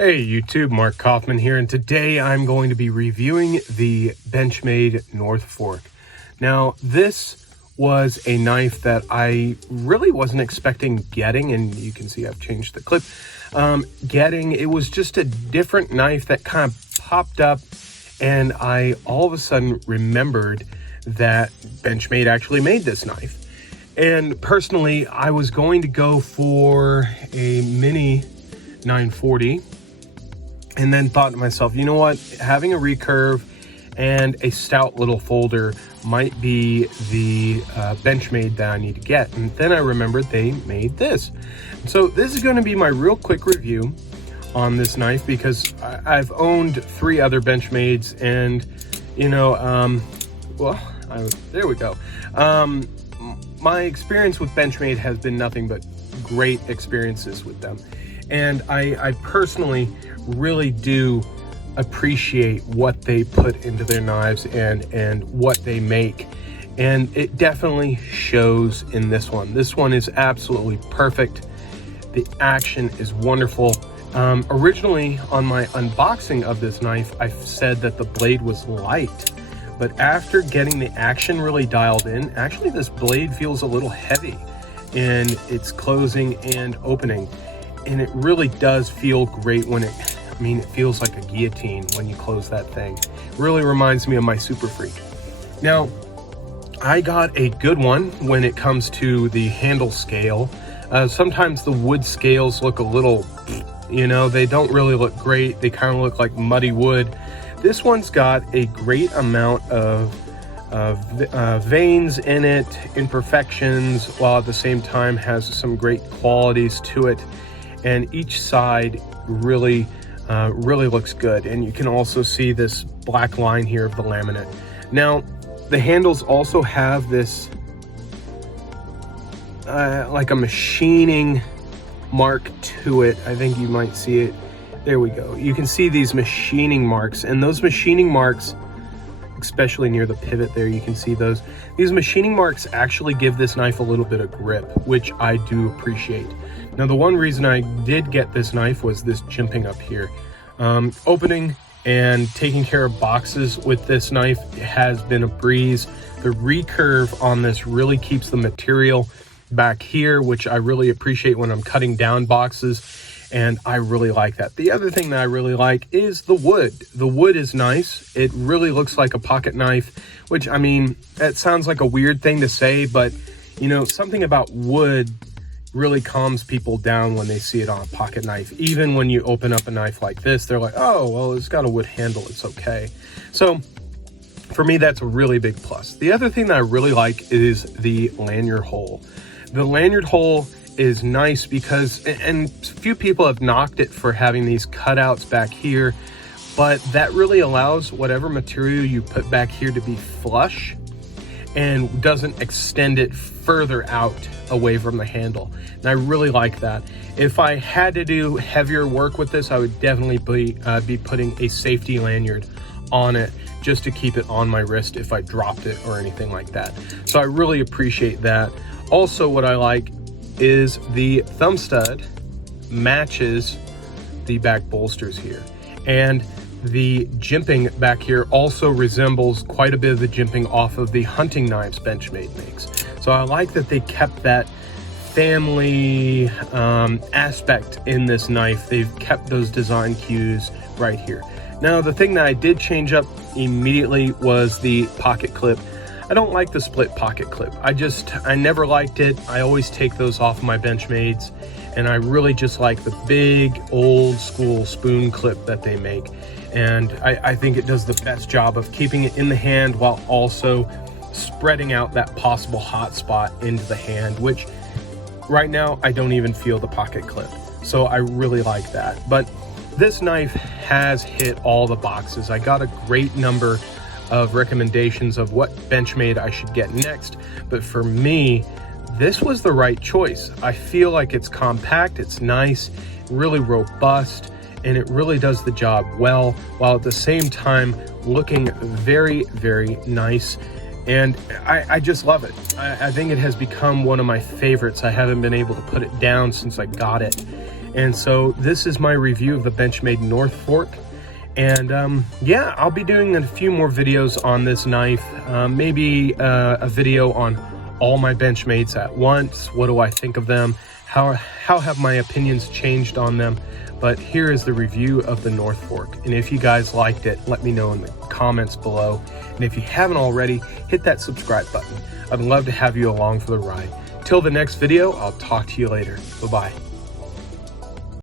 Hey YouTube, Mark Kaufman here, and today I'm going to be reviewing the Benchmade North Fork. Now, this was a knife that I really wasn't expecting getting, and you can see I've changed the clip. It was just a different knife that kind of popped up, and I all of a sudden remembered that Benchmade actually made this knife. And personally, I was going to go for a mini 940, and then thought to myself, you know what, having a recurve and a stout little folder might be the Benchmade that I need to get. And then I remembered they made this. So this is going to be my real quick review on this knife, because I've owned 3 other Benchmades, and you know, there we go. My experience with Benchmade has been nothing but great experiences with them. And I personally really do appreciate what they put into their knives and what they make. And it definitely shows in this one. This one is absolutely perfect. The action is wonderful. Originally on my unboxing of this knife, I said that the blade was light. But after getting the action really dialed in, actually this blade feels a little heavy in its closing and opening. And it really does feel great when it feels like a guillotine when you close that thing. It really reminds me of my Super Freak. Now, I got a good one when it comes to the handle scale. Sometimes the wood scales look a little, they don't really look great. They kind of look like muddy wood. This one's got a great amount of veins in it, imperfections, while at the same time has some great qualities to it. And each side really looks good. And you can also see this black line here of the laminate. Now, the handles also have this like a machining mark to it. I think you might see it. There we go. You can see these machining marks, and those machining marks, especially near the pivot there, you can see those. These machining marks actually give this knife a little bit of grip, which I do appreciate. Now, the one reason I did get this knife was this jimping up here. Opening and taking care of boxes with this knife has been a breeze. The recurve on this really keeps the material back here, which I really appreciate when I'm cutting down boxes, and I really like that. The other thing that I really like is the wood. The wood is nice. It really looks like a pocket knife, which, that sounds like a weird thing to say, but something about wood really calms people down when they see it on a pocket knife. Even when you open up a knife like this, they're like, oh, well, it's got a wood handle, it's okay. So for me, that's a really big plus. The other thing that I really like is the lanyard hole. The lanyard hole is nice because, and few people have knocked it for having these cutouts back here, but that really allows whatever material you put back here to be flush and doesn't extend it further out away from the handle. And I really like that. If I had to do heavier work with this, I would definitely be putting a safety lanyard on it just to keep it on my wrist if I dropped it or anything like that. So I really appreciate that. Also, what I like is the thumb stud matches the back bolsters here. And the jimping back here also resembles quite a bit of the jimping off of the hunting knives Benchmade makes. So I like that they kept that family aspect in this knife. They've kept those design cues right here. Now, the thing that I did change up immediately was the pocket clip. I don't like the split pocket clip. I never liked it. I always take those off my Benchmades, and I really just like the big old school spoon clip that they make. And I think it does the best job of keeping it in the hand while also spreading out that possible hot spot into the hand, which right now I don't even feel the pocket clip. So I really like that. But this knife has hit all the boxes. I got a great number of recommendations of what Benchmade I should get next, but for me, this was the right choice. I feel like it's compact, it's nice, really robust, and it really does the job well, while at the same time looking very, very nice. And I just love it. I think it has become one of my favorites. I haven't been able to put it down since I got it. And so this is my review of the Benchmade North Fork. And yeah, I'll be doing a few more videos on this knife, maybe a video on all my Benchmades at once. What do I think of them? How have my opinions changed on them? But here is the review of the North Fork. And if you guys liked it, let me know in the comments below. And if you haven't already, hit that subscribe button. I'd love to have you along for the ride. Till the next video, I'll talk to you later. Bye-bye.